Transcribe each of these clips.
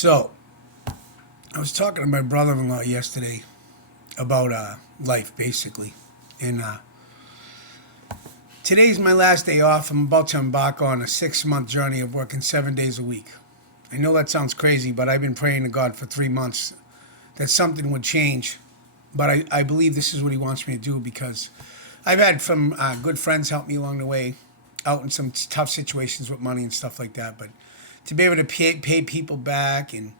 So, I was talking to my brother-in-law yesterday about life, basically. And today's my last day off. I'm about to embark on a 6-month journey of working 7 days a week. I know that sounds crazy, but I've been praying to God for 3 months that something would change. But I believe this is what He wants me to do because I've had some good friends help me along the way out in some tough situations with money and stuff like that. But to be able to pay people back and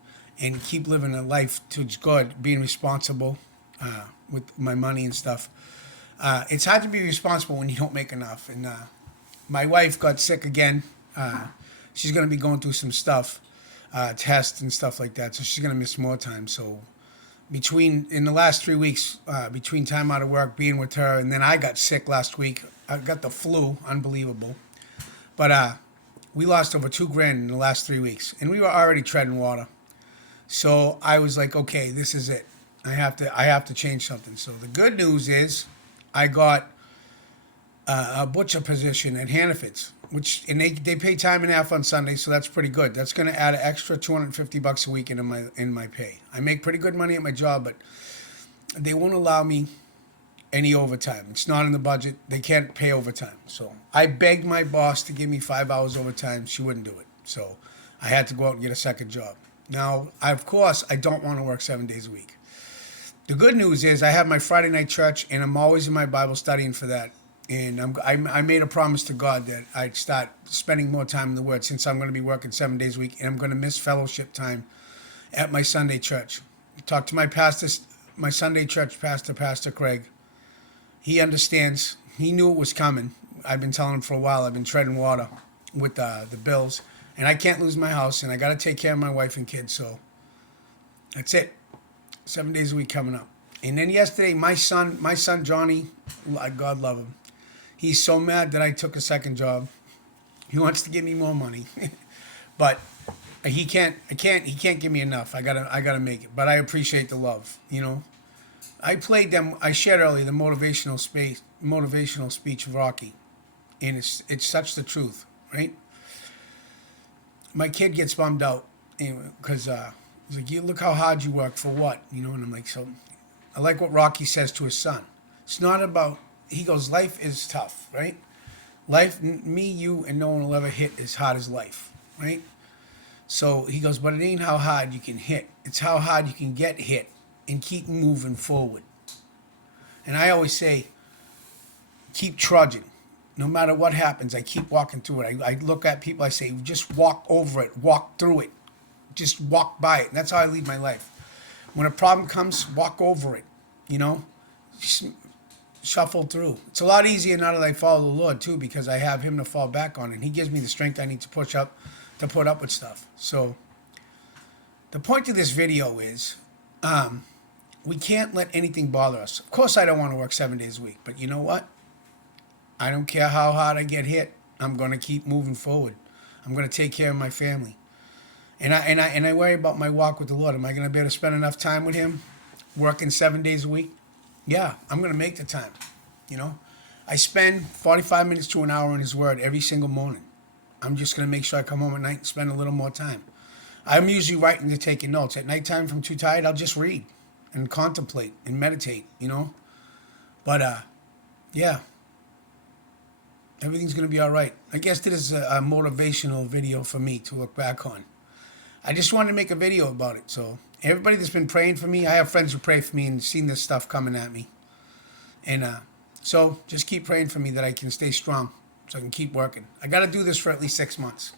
keep living a life to God, being responsible with my money and stuff. It's hard to be responsible when you don't make enough. And my wife got sick again. She's going to be going through some stuff, tests and stuff like that. So she's going to miss more time. So in the last 3 weeks, between time out of work, being with her, and then I got sick last week. I got the flu, unbelievable. But we lost over $2,000 in the last 3 weeks, and we were already treading water. So I was like, okay, this is it. I have to change something. So the good news is, I got a butcher position at Hannaford's, and they pay time and a half on Sunday, so that's pretty good. That's going to add an extra $250 a week into my pay. I make pretty good money at my job, but they won't allow me any overtime. It's not in the budget. They can't pay overtime. So I begged my boss to give me 5 hours overtime. She wouldn't do it. So I had to go out and get a second job. Now, of course, I don't want to work 7 days a week. The good news is I have my Friday night church, and I'm always in my Bible studying for that. And I made a promise to God that I'd start spending more time in the Word since I'm going to be working 7 days a week, and I'm going to miss fellowship time at my Sunday church. I talked to my pastor, my Sunday church pastor, Pastor Craig. He understands. He knew it was coming. I've been telling him for a while. I've been treading water with the bills, and I can't lose my house, and I got to take care of my wife and kids. So that's it. 7 days a week coming up. And then yesterday, my son Johnny, God love him. He's so mad that I took a second job. He wants to give me more money, but he can't give me enough. I gotta make it. But I appreciate the love. I shared earlier the motivational speech of Rocky, and it's such the truth, right? My kid gets bummed out because he's like, "You look how hard you work for what?" And I'm like, so I like what Rocky says to his son. It's not about. He goes, life is tough, right? Life, me, you, and no one will ever hit as hard as life, right? So he goes, but it ain't how hard you can hit. It's how hard you can get hit and keep moving forward. And I always say, keep trudging. No matter what happens, I keep walking through it. I look at people, I say, just walk over it, walk through it. Just walk by it. And that's how I lead my life. When a problem comes, walk over it, Just shuffle through. It's a lot easier now that I follow the Lord too, because I have Him to fall back on, and He gives me the strength I need to put up with stuff. So the point of this video is, we can't let anything bother us. Of course, I don't want to work 7 days a week, but you know what? I don't care how hard I get hit. I'm going to keep moving forward. I'm going to take care of my family, and I worry about my walk with the Lord. Am I going to be able to spend enough time with Him, working 7 days a week? Yeah, I'm going to make the time, I spend 45 minutes to an hour in His Word every single morning. I'm just going to make sure I come home at night and spend a little more time. I'm usually writing to taking notes. At nighttime, if I'm too tired, I'll just read and contemplate and meditate, But, yeah, everything's going to be all right. I guess this is a motivational video for me to look back on. I just wanted to make a video about it, so everybody that's been praying for me, I have friends who pray for me and seen this stuff coming at me. And so just keep praying for me that I can stay strong so I can keep working. I got to do this for at least 6 months.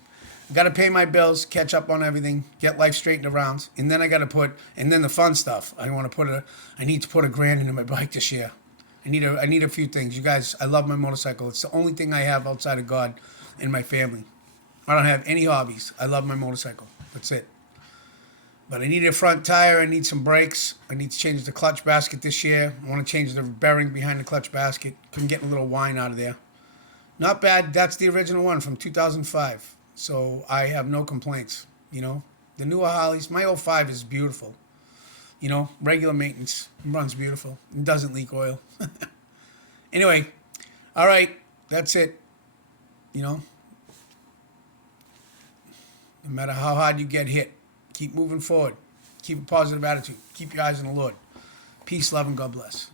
I got to pay my bills, catch up on everything, get life straightened around. And then and then the fun stuff. I need to put $1,000 into my bike this year. I need a few things. You guys, I love my motorcycle. It's the only thing I have outside of God and my family. I don't have any hobbies. I love my motorcycle. That's it. But I need a front tire. I need some brakes. I need to change the clutch basket this year. I want to change the bearing behind the clutch basket. Couldn't get a little whine out of there. Not bad. That's the original one from 2005. So I have no complaints. The newer Harleys. My '05 is beautiful. Regular maintenance. It runs beautiful. It doesn't leak oil. Anyway, all right. That's it. No matter how hard you get hit, Keep moving forward. Keep a positive attitude. Keep your eyes on the Lord. Peace, love, and God bless.